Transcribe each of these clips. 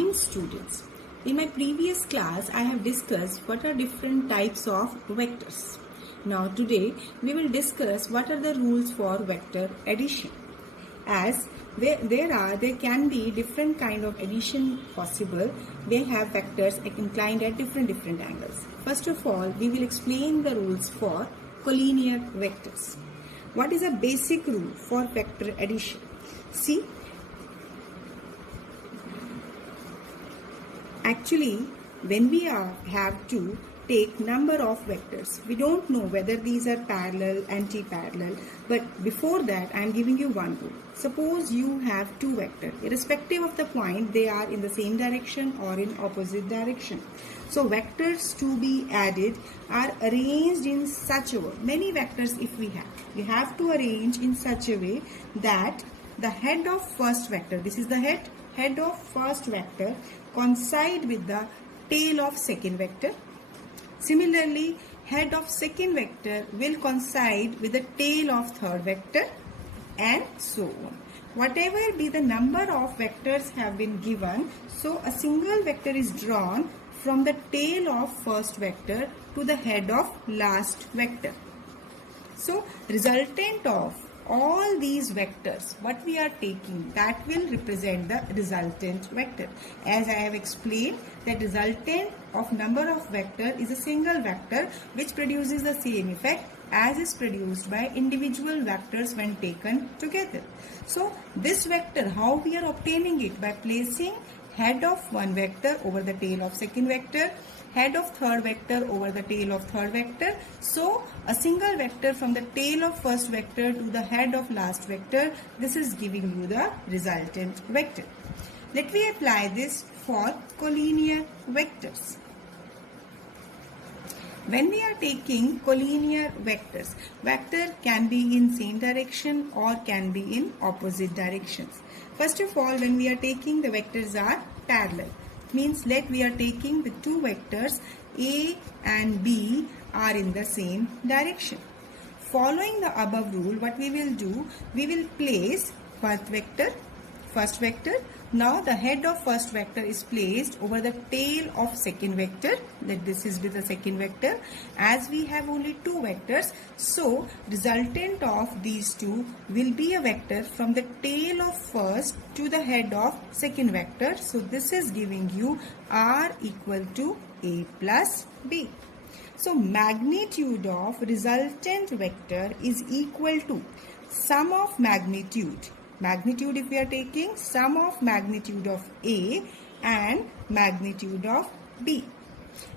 Students, in my previous class I have discussed what are different types of vectors. Now today we will discuss what are the rules for vector addition. As there can be different kind of addition possible. They have vectors inclined at different angles. First of all, we will explain the rules for collinear vectors. What is a basic rule for vector addition? See, actually, when we have to take number of vectors, we don't know whether these are parallel, anti-parallel, but before that I am giving you one rule. Suppose you have two vectors, irrespective of the point, they are in the same direction or in opposite direction. So vectors to be added are arranged in such a way. Many vectors if we have to arrange in such a way that the head of first vector, this is the head of first vector, coincide with the tail of second vector. Similarly, head of second vector will coincide with the tail of third vector, and so on. Whatever be the number of vectors have been given, so a single vector is drawn from the tail of first vector to the head of last vector. So resultant of all these vectors, what we are taking, that will represent the resultant vector. As I have explained, that resultant of number of vector is a single vector which produces the same effect as is produced by individual vectors when taken together. So this vector, how we are obtaining it? By placing head of one vector over the tail of second vector, head of third vector over the tail of third vector. So a single vector from the tail of first vector to the head of last vector, this is giving you the resultant vector. Let me apply this for collinear vectors. When we are taking collinear vectors, vector can be in same direction or can be in opposite directions. First of all, when we are taking, the vectors are parallel. Means we are taking the two vectors A and B are in the same direction. Following the above rule, what we will do, we will place first vector. Now the head of first vector is placed over the tail of second vector, that this is with the second vector. As we have only two vectors, so resultant of these two will be a vector from the tail of first to the head of second vector. So this is giving you R equal to A plus B. So magnitude of resultant vector is equal to sum of magnitude. Magnitude, if we are taking sum of magnitude of A and magnitude of B,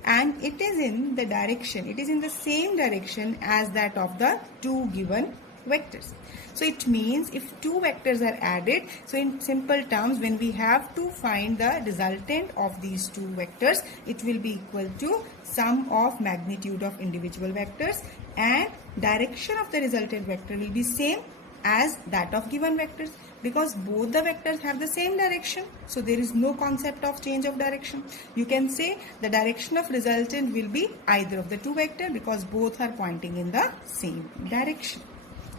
and it is in the direction, it is in the same direction as that of the two given vectors. So it means if two vectors are added, so in simple terms, when we have to find the resultant of these two vectors, it will be equal to sum of magnitude of individual vectors, and direction of the resultant vector will be same as that of given vectors, because both the vectors have the same direction. So there is no concept of change of direction. You can say the direction of resultant will be either of the two vectors because both are pointing in the same direction.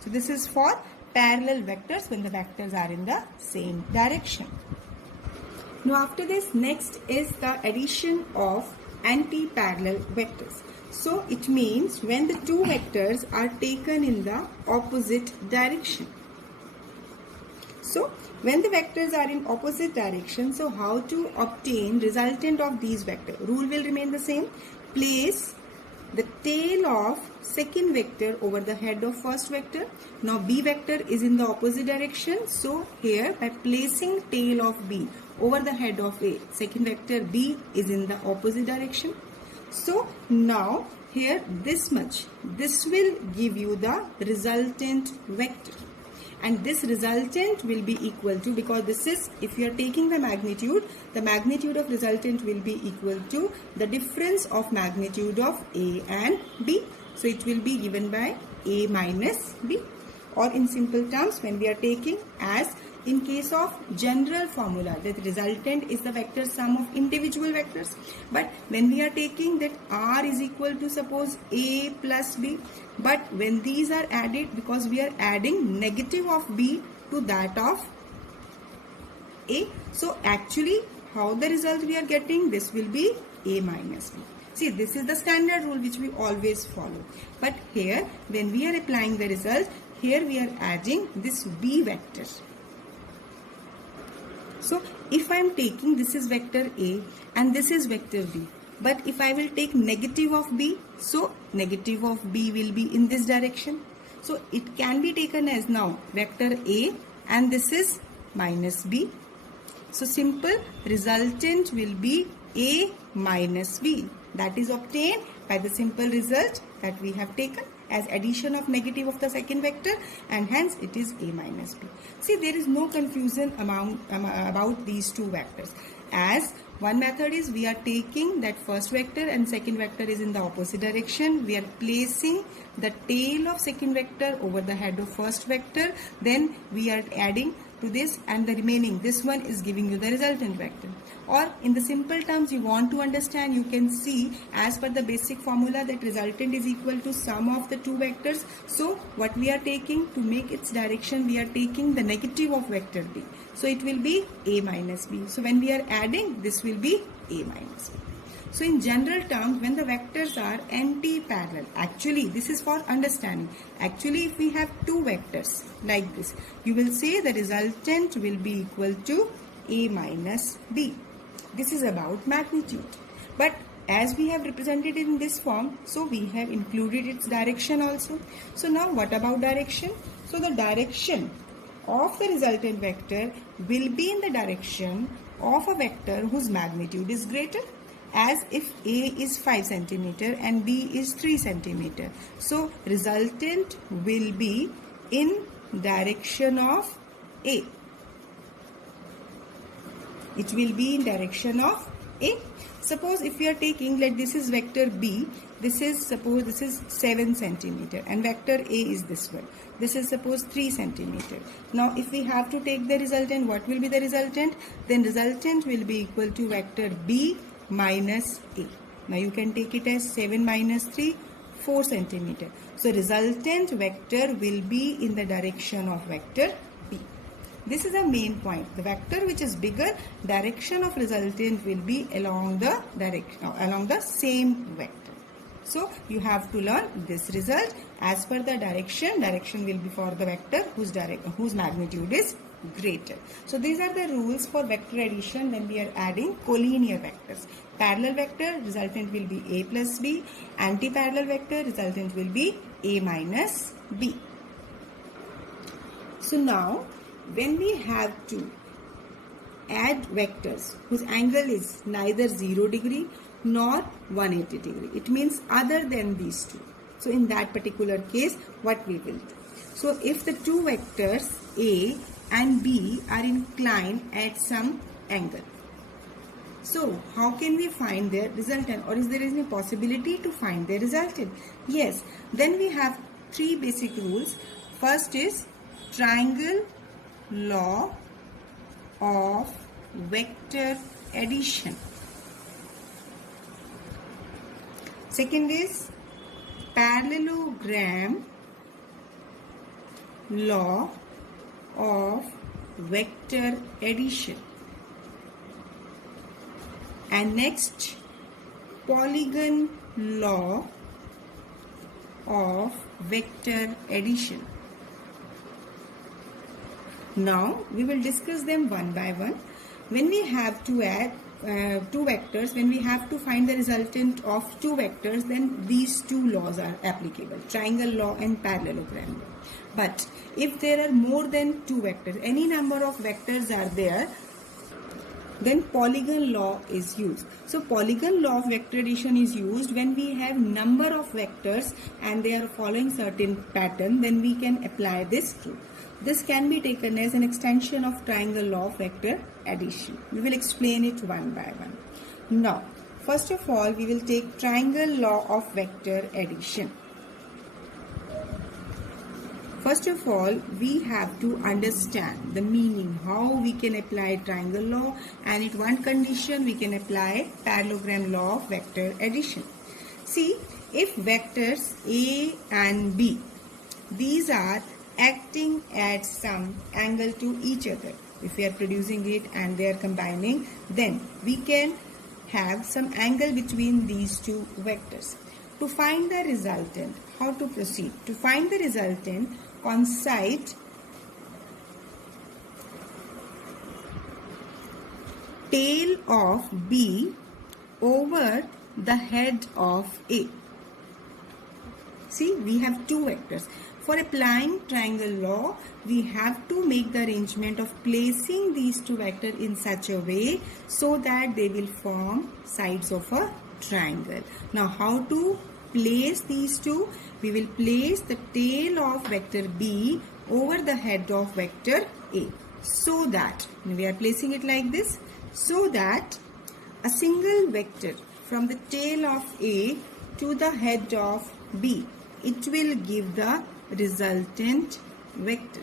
So this is for parallel vectors when the vectors are in the same direction. Now after this, next is the addition of anti-parallel vectors. So it means when the two vectors are taken in the opposite direction. So when the vectors are in opposite direction, so how to obtain resultant of these vectors? Rule will remain the same. Place the tail of second vector over the head of first vector. Now B vector is in the opposite direction. So here by placing tail of B over the head of A, second vector B is in the opposite direction. So now here this much, this will give you the resultant vector, and this resultant will be equal to, because this is, if you are taking the magnitude of resultant will be equal to the difference of magnitude of A and B. So it will be given by A minus B, or in simple terms, when we are taking, as in case of general formula, that resultant is the vector sum of individual vectors. But when we are taking that R is equal to suppose A plus B, but when these are added, because we are adding negative of B to that of A, so actually how the result we are getting? This will be A minus B. See, this is the standard rule which we always follow. But here, when we are applying the result, here we are adding this B vector. So, if I am taking this is vector A and this is vector B. But if I will take negative of B, so negative of B will be in this direction. So, it can be taken as now vector A and this is minus B. So, simple resultant will be A minus B. That is obtained by the simple result that we have taken as addition of negative of the second vector, and hence it is A minus B. See, there is no confusion about these two vectors. As one method is we are taking that first vector and second vector is in the opposite direction. We are placing the tail of second vector over the head of first vector. Then we are adding to this and the remaining. This one is giving you the resultant vector. Or in the simple terms you want to understand, you can see as per the basic formula that resultant is equal to sum of the two vectors. So what we are taking to make its direction, we are taking the negative of vector B. So it will be A minus B. So when we are adding, this will be A minus B. So in general terms, when the vectors are anti-parallel, actually this is for understanding. Actually if we have two vectors like this, you will say the resultant will be equal to A minus B. This is about magnitude. But as we have represented it in this form, so we have included its direction also. So now what about direction? So the direction of the resultant vector will be in the direction of a vector whose magnitude is greater, as if A is 5 centimeter and B is 3 centimeter. So resultant will be in direction of A. It will be in direction of A. Suppose if we are taking, like this is vector B, this is suppose this is 7 centimeter and vector A is this one. This is suppose 3 centimeter. Now if we have to take the resultant, what will be the resultant? Then resultant will be equal to vector B minus A. Now you can take it as 7 minus 3, 4 centimeter. So resultant vector will be in the direction of vector B. This is a main point. The vector which is bigger, direction of resultant will be along the direction, along the same vector. So you have to learn this result as per the direction. Direction will be for the vector whose magnitude is greater. So these are the rules for vector addition when we are adding collinear vectors. Parallel vector, resultant will be A plus B. Anti-parallel vector, resultant will be A minus B. So now when we have to add vectors whose angle is neither 0 degree nor 180 degree, it means other than these two. So in that particular case, what we will do? So if the two vectors A and B are inclined at some angle, so how can we find their resultant, or is there any possibility to find their resultant? Yes, then we have three basic rules. First is triangle law of vector addition. Second is parallelogram law of vector addition. And next, polygon law of vector addition. Now we will discuss them one by one. When we have to add two vectors, when we have to find the resultant of two vectors, then these two laws are applicable, triangle law and parallelogram law. But if there are more than two vectors, any number of vectors are there, then polygon law is used. So polygon law of vector addition is used when we have number of vectors and they are following certain pattern, then we can apply this rule. This can be taken as an extension of triangle law of vector addition. We will explain it one by one. Now, first of all, we will take triangle law of vector addition. First of all, we have to understand the meaning, how we can apply triangle law, and in one condition we can apply parallelogram law of vector addition. See, if vectors A and B, these are acting at some angle to each other. if we are producing it and they are combining, then we can have some angle between these two vectors. To find the resultant, how to proceed? To find the resultant, concite tail of B over the head of A. See, we have two vectors. For applying triangle law, we have to make the arrangement of placing these two vectors in such a way so that they will form sides of a triangle. Now, how to place these two? We will place the tail of vector B over the head of vector A. So that, we are placing it like this, so that a single vector from the tail of A to the head of B, it will give the resultant vector.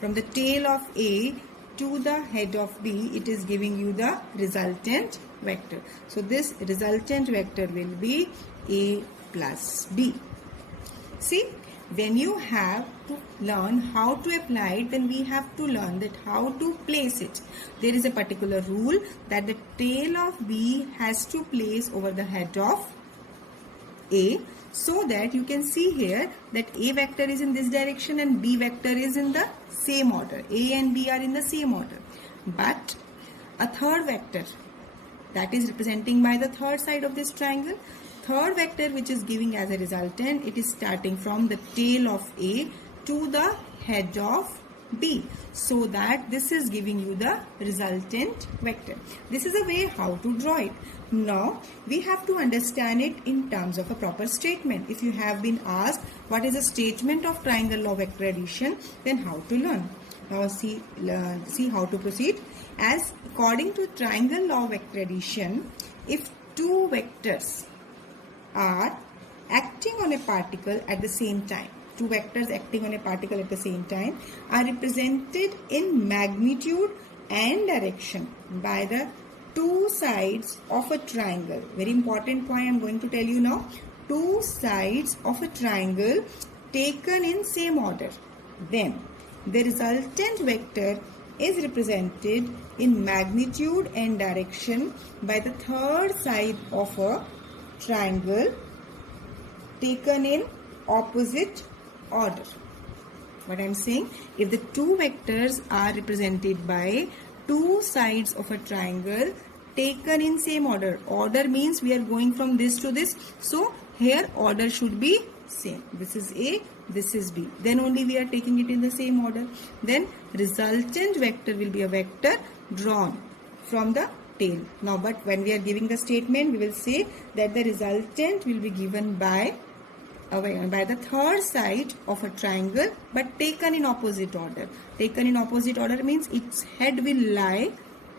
From the tail of A to the head of B, it is giving you the resultant vector. So this resultant vector will be A plus B. See, when you have to learn how to apply it, then we have to learn that how to place it. There is a particular rule that the tail of B has to place over the head of A, so that you can see here that A vector is in this direction and B vector is in the same order. A and B are in the same order. But a third vector that is representing by the third side of this triangle, third vector which is giving as a resultant, it is starting from the tail of A to the head of B, so that this is giving you the resultant vector. This is a way how to draw it. Now we have to understand it in terms of a proper statement. If you have been asked what is a statement of triangle law vector addition, then how to learn? Now see how to proceed. As according to triangle law vector addition, if two vectors are acting on a particle at the same time, two vectors acting on a particle at the same time are represented in magnitude and direction by the two sides of a triangle. Very important point I am going to tell you now. Two sides of a triangle taken in same order. Then the resultant vector is represented in magnitude and direction by the third side of a triangle taken in opposite order. What I am saying, if the two vectors are represented by two sides of a triangle taken in same order, order means we are going from this to this, so here order should be same. This is A, this is B, then only we are taking it in the same order. Then resultant vector will be a vector drawn from the tail. Now but when we are giving the statement, we will say that the resultant will be given by the third side of a triangle, but taken in opposite order. Taken in opposite order means its head will lie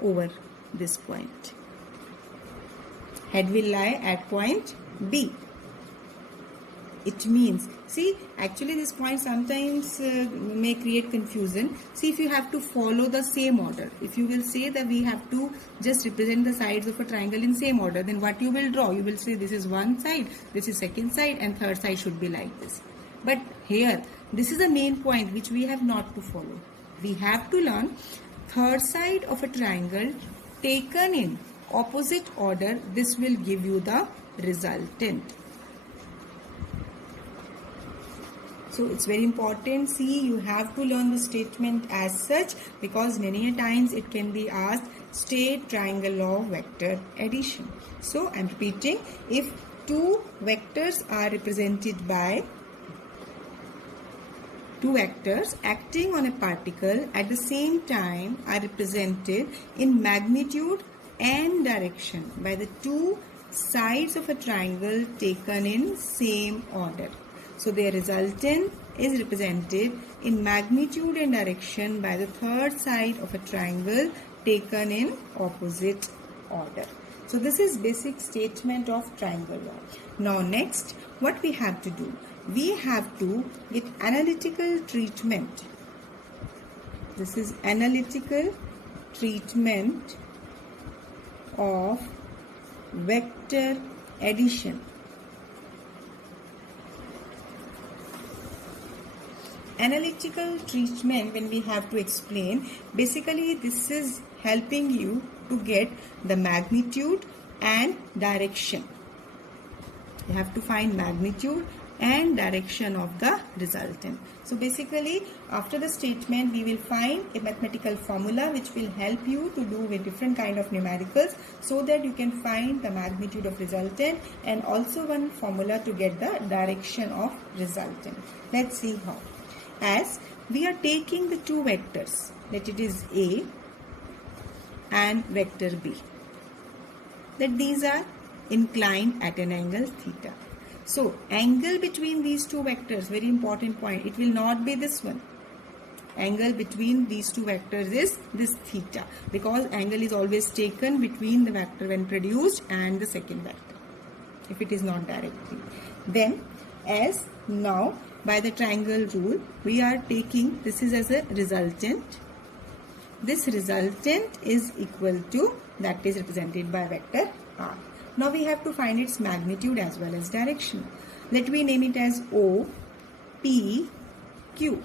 over this point. Head will lie at point B. It means, see, actually this point sometimes may create confusion. See, if you have to follow the same order, if you will say that we have to just represent the sides of a triangle in same order, then what you will draw? You will say this is one side, this is second side, and third side should be like this. But here, this is the main point which we have not to follow. We have to learn third side of a triangle taken in opposite order. This will give you the resultant. So it's very important. See, you have to learn the statement as such, because many a times it can be asked, state triangle law vector addition. So I'm repeating, if two vectors are represented by two vectors acting on a particle at the same time are represented in magnitude and direction by the two sides of a triangle taken in same order. So their resultant is represented in magnitude and direction by the third side of a triangle taken in opposite order. So this is basic statement of triangle law. Now next, what we have to do? We have to get analytical treatment. This is analytical treatment of vector addition. analytical treatment when we have to explain, basically this is helping you to get the magnitude and direction. You have to find magnitude and direction of the resultant. So basically after the statement we will find a mathematical formula which will help you to do with different kind of numericals so that you can find the magnitude of resultant, and also one formula to get the direction of resultant. Let's see how. As we are taking the two vectors, that it is A and vector B, that these are inclined at an angle theta. So angle between these two vectors, very important point, it will not be this one. Angle between these two vectors is this theta, because angle is always taken between the vector when produced and the second vector, if it is not directly. Then as now by the triangle rule we are taking this is as a resultant. This resultant is equal to, that is represented by vector R. Now we have to find its magnitude as well as direction. Let me name it as O, P, Q.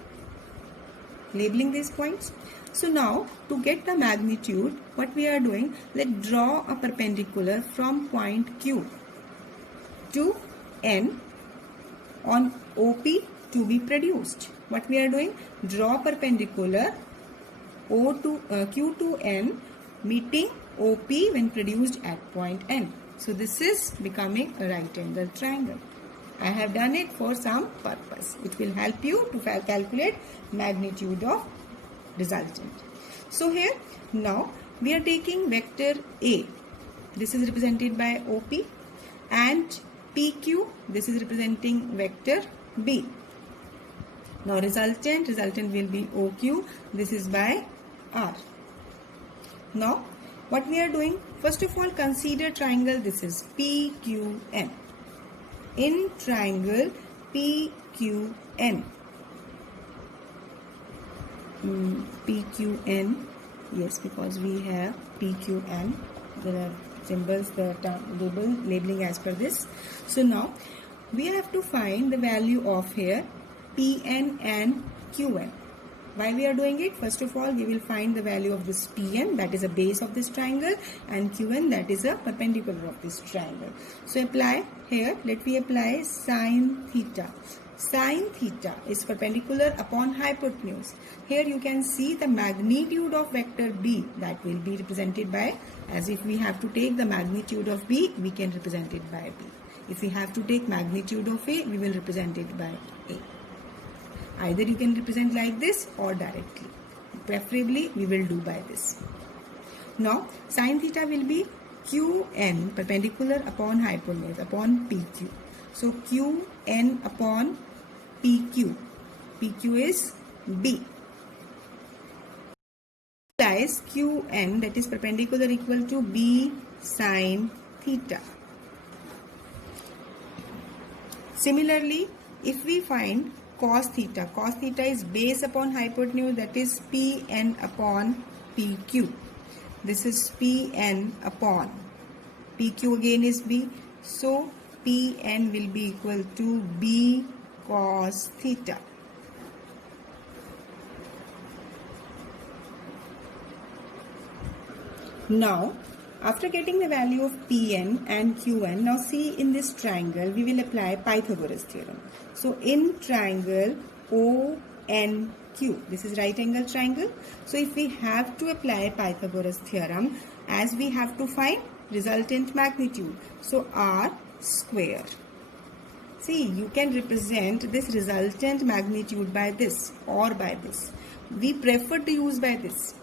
Labeling these points. So now to get the magnitude, what we are doing, let's draw a perpendicular from point Q to N on OP to be produced. What we are doing, draw perpendicular Q to N meeting OP when produced at point N. So this is becoming a right angle triangle. I have done it for some purpose. It will help you to calculate magnitude of resultant. So here now we are taking vector A. This is represented by OP, and PQ, this is representing vector B. Now resultant will be OQ. This is by R. Now what we are doing, first of all consider triangle, this is PQN. In triangle PQN, PQN, yes, because we have PQN, there are symbols that are labeling as per this. So now we have to find the value of here PN and QN. Why we are doing it? First of all, we will find the value of this PN, that is a base of this triangle, and QN, that is a perpendicular of this triangle. So apply here, let me apply sine theta. Sine theta is perpendicular upon hypotenuse. Here you can see the magnitude of vector B, that will be represented by, as if we have to take the magnitude of B, we can represent it by B. If we have to take magnitude of A, we will represent it by A. Either you can represent like this or directly. Preferably we will do by this. Now sine theta will be QN perpendicular upon hypotenuse upon PQ. So QN upon PQ. PQ is B. Lies QN, that is perpendicular, equal to B sine theta. Similarly, if we find cos theta is base upon hypotenuse, that is Pn upon PQ. This is Pn upon PQ, again is B. So Pn will be equal to B cos theta. Now after getting the value of Pn and Qn, now see in this triangle we will apply Pythagoras theorem. So in triangle ONQ, this is right angle triangle. So if we have to apply Pythagoras theorem, as we have to find resultant magnitude, so R square. See, you can represent this resultant magnitude by this or by this. We prefer to use by this.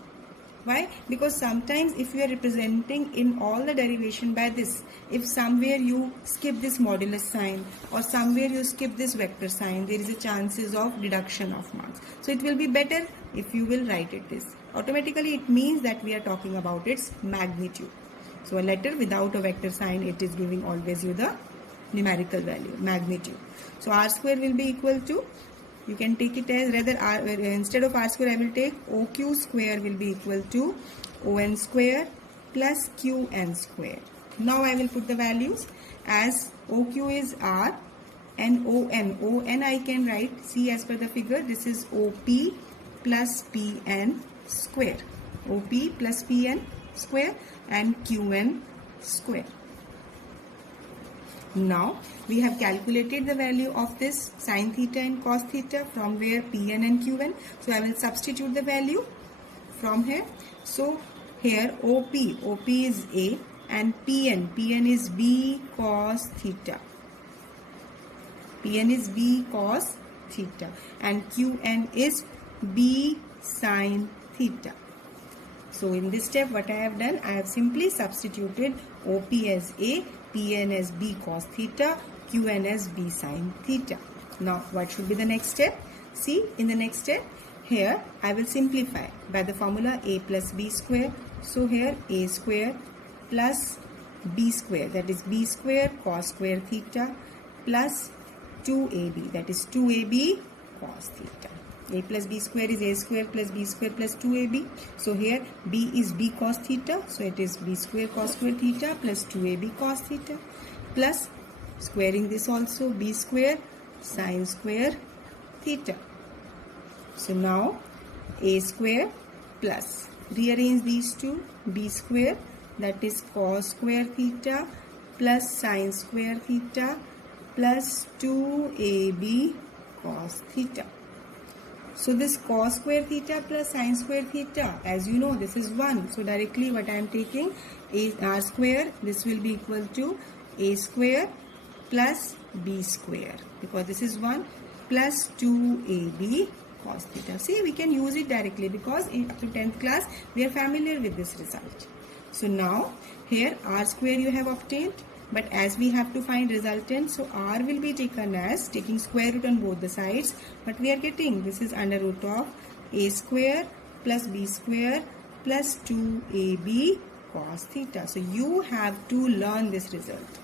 Why? Because sometimes if you are representing in all the derivation by this, if somewhere you skip this modulus sign or somewhere you skip this vector sign, there is a chances of deduction of marks. So it will be better if you will write it this. Automatically it means that we are talking about its magnitude. So a letter without a vector sign, it is giving always you the numerical value, magnitude. So R square will be equal to, you can take it as rather R, instead of R square I will take OQ square will be equal to ON square plus QN square. Now I will put the values as OQ is R and ON. ON I can write, see as per the figure, this is OP plus PN square. OP plus PN square and QN square. Now we have calculated the value of this sin theta and cos theta from where Pn and Qn. So I will substitute the value from here. So here OP is A and Pn is B cos theta. Pn is B cos theta and Qn is B sin theta. So in this step what I have done, I have simply substituted OP as A, Pn as B cos theta, Qn as B sin theta. Now what should be the next step? See, in the next step, here I will simplify by the formula A plus B square. So here A square plus B square, that is B square cos square theta, plus 2AB, that is 2AB cos theta. A plus B square is A square plus B square plus 2AB. So here B is B cos theta. So it is B square cos square theta plus 2AB cos theta, plus squaring this also B square sin square theta. So now A square plus, rearrange these two, B square, that is cos square theta plus sin square theta plus 2AB cos theta. So this cos square theta plus sin square theta, as you know, this is 1. So directly what I am taking is R square. This will be equal to A square plus B square, because this is 1, plus 2AB cos theta. See, we can use it directly because up to 10th class we are familiar with this result. So now here R square you have obtained, but as we have to find resultant, so R will be taken as taking square root on both the sides. But we are getting, this is under root of A square plus B square plus 2AB cos theta. So you have to learn this result.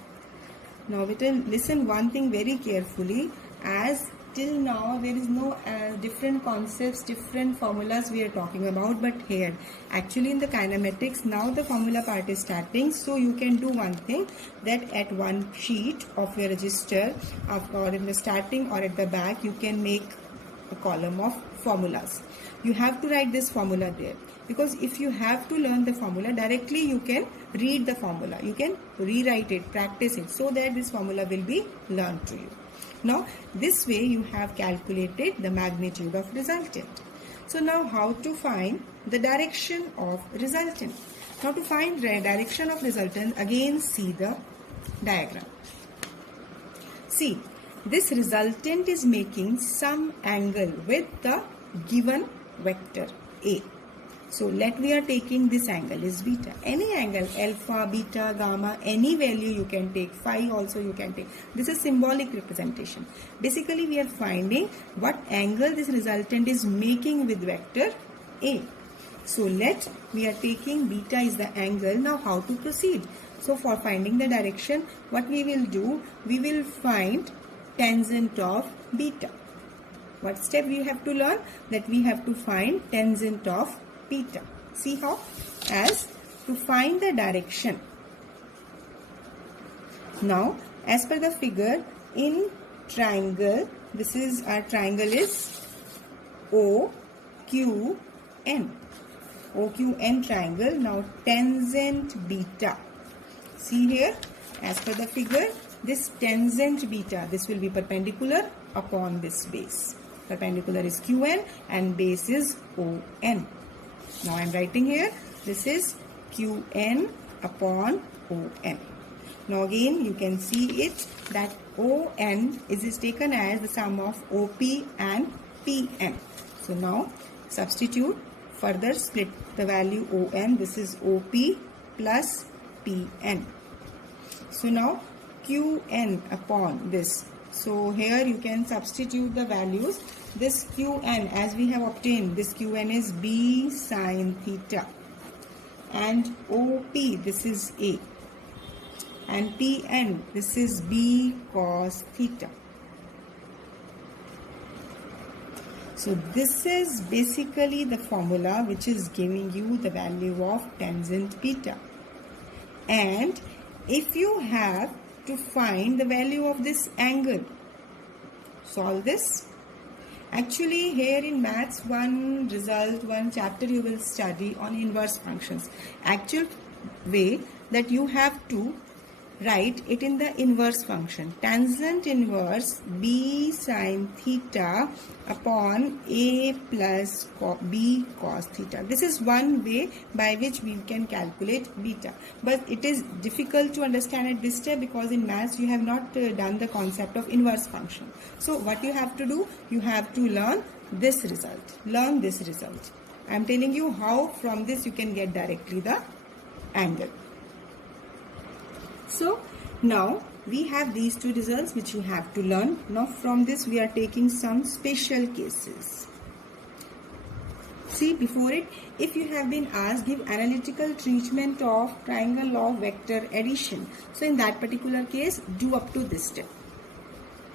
Now listen one thing very carefully, as till now there is no different concepts, different formulas we are talking about, but here actually in the kinematics now the formula part is starting. So you can do one thing, that at one sheet of your register or in the starting or at the back you can make a column of formulas. You have to write this formula there, because if you have to learn the formula directly, you can read the formula, you can rewrite it, practice it, so that this formula will be learned to you. Now this way you have calculated the magnitude of resultant. So now how to find the direction of resultant? Now to find the direction of resultant, again see the diagram. See, this resultant is making some angle with the given vector A. So let we are taking this angle is beta. Any angle, alpha, beta, gamma, any value you can take, phi also you can take. This is symbolic representation. Basically we are finding what angle this resultant is making with vector A. So we are taking beta is the angle. Now how to proceed? So for finding the direction, what we will do, we will find tangent of beta. What step we have to learn? That we have to find tangent of beta. See how? As to find the direction. Now as per the figure in triangle, this is our triangle is OQN. OQN triangle. Now tangent beta. See here, as per the figure, this tangent beta, this will be perpendicular upon this base. Perpendicular is QN and base is ON. Now I am writing here, this is QN upon ON. Now again you can see it that ON is taken as the sum of OP and PN. So now substitute, further split the value ON, this is OP plus PN. So now QN upon this. So here you can substitute the values. This QN, as we have obtained, this QN is B sin theta, and OP, this is A, and PN, this is B cos theta. So this is basically the formula which is giving you the value of tangent beta. And if you have to find the value of this angle, solve this. Actually, here in maths, one chapter you will study on inverse functions. Actual way that you have to write it in the inverse function. Tangent inverse b sine theta upon a plus b cos theta. This is one way by which we can calculate beta. But it is difficult to understand at this step because in maths you have not done the concept of inverse function. So what you have to do, you have to learn this result. Learn this result. I am telling you how from this you can get directly the angle. So now we have these two results which you have to learn. Now from this we are taking some special cases. See, before it, if you have been asked, give analytical treatment of triangle of vector addition. So in that particular case, do up to this step.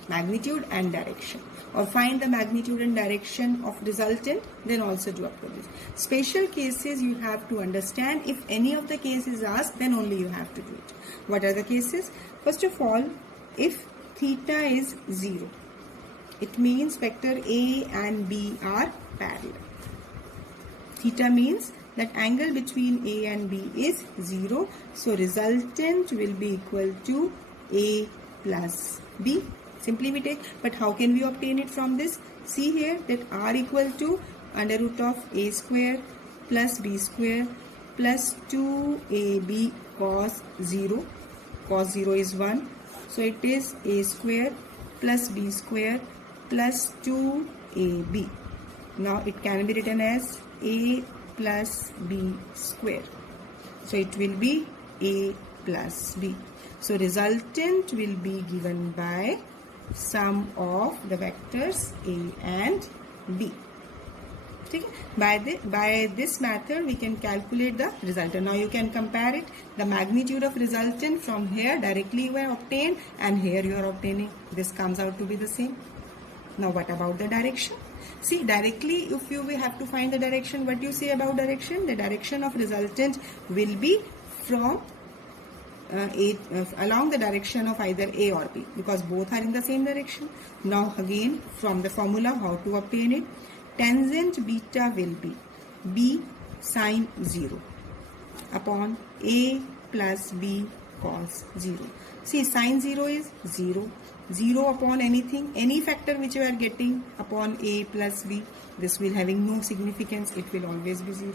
Magnitude and direction, or find the magnitude and direction of resultant, then also do up to this. Special cases you have to understand. If any of the cases is asked, then only you have to do it. What are the cases? First of all, if theta is 0, it means vector A and B are parallel. Theta means that angle between A and B is 0. So resultant will be equal to A plus B. Simply we take, but how can we obtain it from this? See here that R equal to under root of A square plus B square plus 2AB cos 0. Cos 0 is 1. So it is A square plus B square plus 2AB. Now it can be written as A plus B square. So it will be A plus B. So resultant will be given by sum of the vectors A and B. Okay? By this method we can calculate the resultant. Now you can compare it. The magnitude of resultant from here directly you have obtained and here you are obtaining. This comes out to be the same. Now what about the direction? See, directly if you have to find the direction, what do you say about direction? The direction of resultant will be from along the direction of either A or B, because both are in the same direction. Now again from the formula how to obtain it. Tangent beta will be B sine 0 upon A plus B cos 0. See, sine 0 is 0. 0 upon anything, any factor which you are getting upon A plus B, this will having no significance, it will always be 0.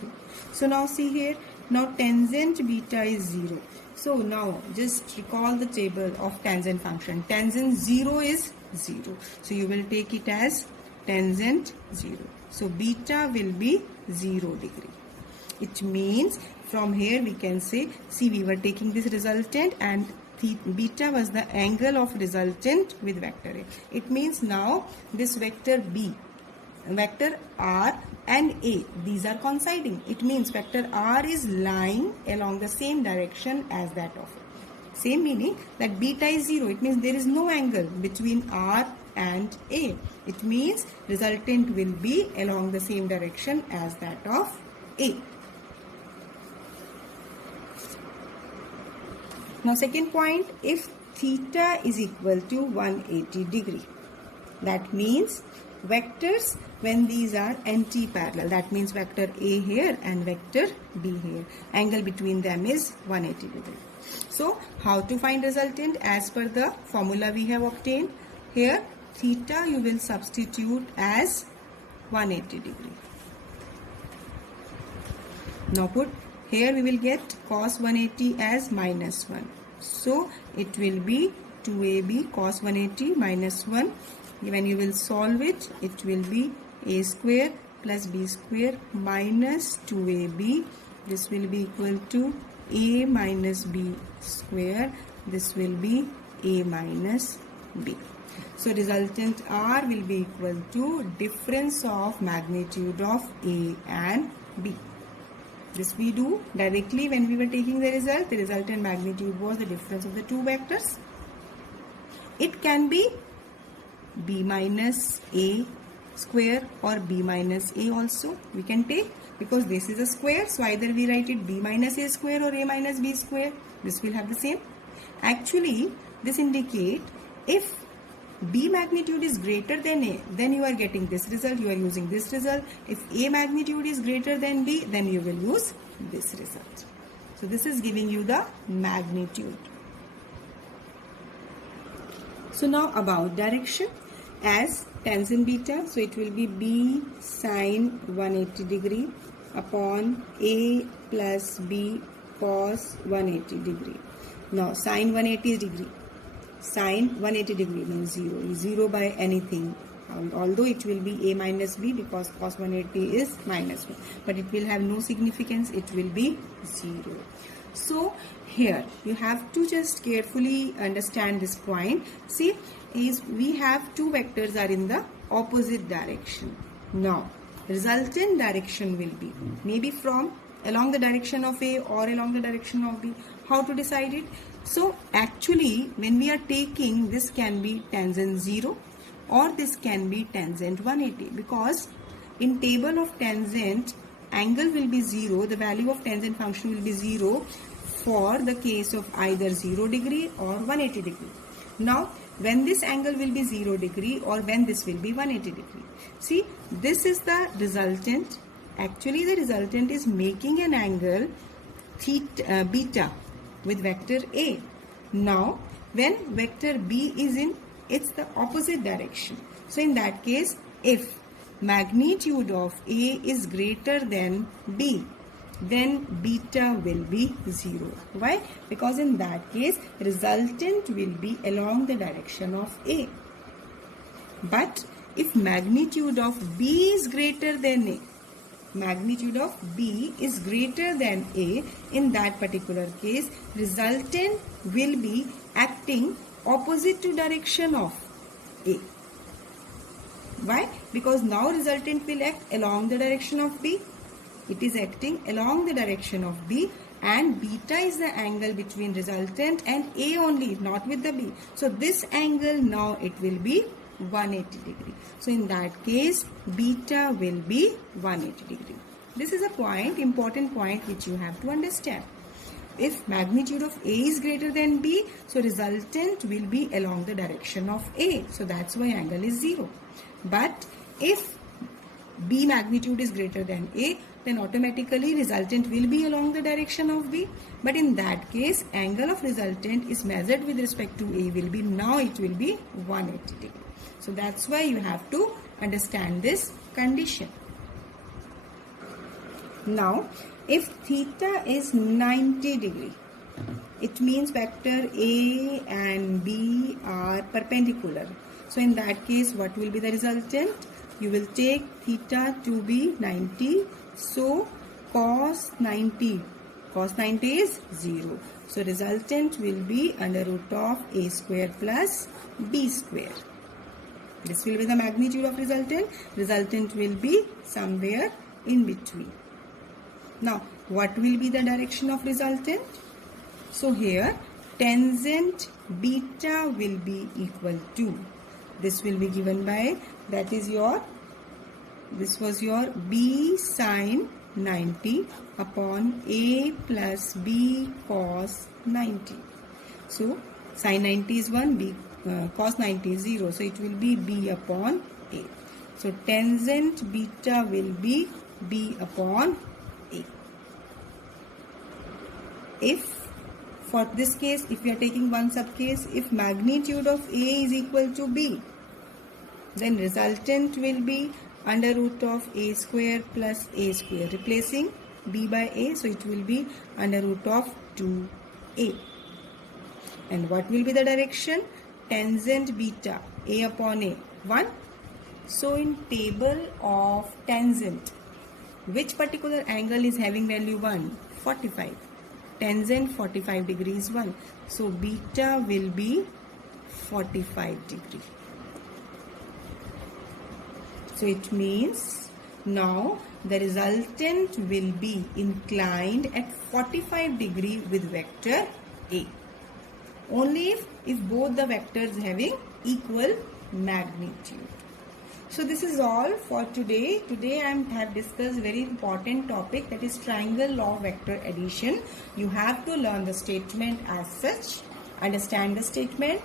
So now see here, now tangent beta is 0. So now just recall the table of tangent function. Tangent 0 is 0. So you will take it as tangent 0. So beta will be 0 degree. It means from here we can say, see, we were taking this resultant and beta was the angle of resultant with vector A. It means now this vector B, vector R and A, these are coinciding. It means vector R is lying along the same direction as that of A. Same meaning that beta is 0. It means there is no angle between R and A. It means resultant will be along the same direction as that of A. Now second point, if theta is equal to 180 degree, that means vectors when these are anti-parallel, that means vector A here and vector B here, angle between them is 180 degree. So how to find resultant? As per the formula we have obtained, here theta you will substitute as 180 degree. Now put here we will get cos 180 as minus 1. So it will be 2AB cos 180 minus 1. When you will solve it, it will be A square plus B square minus 2AB. This will be equal to A minus B square. This will be A minus B. So resultant R will be equal to difference of magnitude of A and B. This we do directly when we were taking the result. The resultant magnitude was the difference of the two vectors. It can be B minus A square or B minus A also. We can take, because this is a square. So either we write it B minus A square or A minus B square. This will have the same. Actually, this indicate if B magnitude is greater than A, then you are getting this result, you are using this result. If A magnitude is greater than B, then you will use this result. So this is giving you the magnitude. So now about direction, as tangent beta, so it will be B sine 180 degree upon A plus B cos 180 degree. Now sine 180 degree, sine 180 degree means 0, is 0 by anything, although it will be A minus B because cos 180 is minus 1, but it will have no significance, it will be 0. So here you have to just carefully understand this point. See, is we have two vectors are in the opposite direction. Now resultant direction will be maybe from along the direction of A or along the direction of B. How to decide it? So actually when we are taking, this can be tangent 0 or this can be tangent 180, because in table of tangent angle will be 0, the value of tangent function will be 0 for the case of either 0 degree or 180 degree. Now when this angle will be 0 degree or when this will be 180 degree. See, this is the resultant. Actually the resultant is making an angle theta, beta with vector A. Now when vector B is in it's the opposite direction. So in that case, if magnitude of A is greater than B, then beta will be 0. Why? Because in that case resultant will be along the direction of A. But if magnitude of B is greater than A, magnitude of B is greater than A, in that particular case resultant will be acting opposite to direction of A. Why? Because now resultant will act along the direction of B. It is acting along the direction of B, and beta is the angle between resultant and A only, not with the B. So this angle now it will be 180 degree. So in that case beta will be 180 degree. This is a point, important point which you have to understand. If magnitude of A is greater than B, so resultant will be along the direction of A. So that's why angle is 0. But if B magnitude is greater than A, then automatically resultant will be along the direction of B. But in that case, angle of resultant is measured with respect to A will be, now it will be 180 degree. So that's why you have to understand this condition. Now, if theta is 90 degree, it means vector A and B are perpendicular. So in that case, what will be the resultant? You will take theta to be 90. So cos 90 is 0. So resultant will be under root of A square plus B square. This will be the magnitude of resultant. Resultant will be somewhere in between. Now, what will be the direction of resultant? So here, tangent beta will be equal to, this will be given by, that is your, this was your B sine 90 upon A plus B cos 90. So, sine 90 is 1, B cos 90 is 0. So, it will be B upon A. So, tangent beta will be B upon A. If, for this case, if we are taking one subcase, if magnitude of A is equal to B, then resultant will be under root of A square plus A square, replacing B by A, so it will be under root of 2A. And what will be the direction? Tangent beta, A upon A, 1. So in table of tangent, which particular angle is having value 1? 45. Tangent 45 degrees 1. So beta will be 45 degree. So it means now the resultant will be inclined at 45 degree with vector A. Only if both the vectors having equal magnitude. So this is all for today. Today I have discussed very important topic, that is triangle law vector addition. You have to learn the statement as such, understand the statement,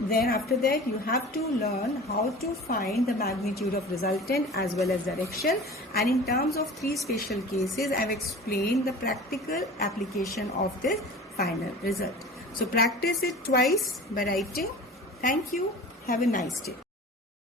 Then after that you have to learn how to find the magnitude of resultant as well as direction, and in terms of 3 special cases I have explained the practical application of this final result. So practice it twice by writing. Thank you. Have a nice day.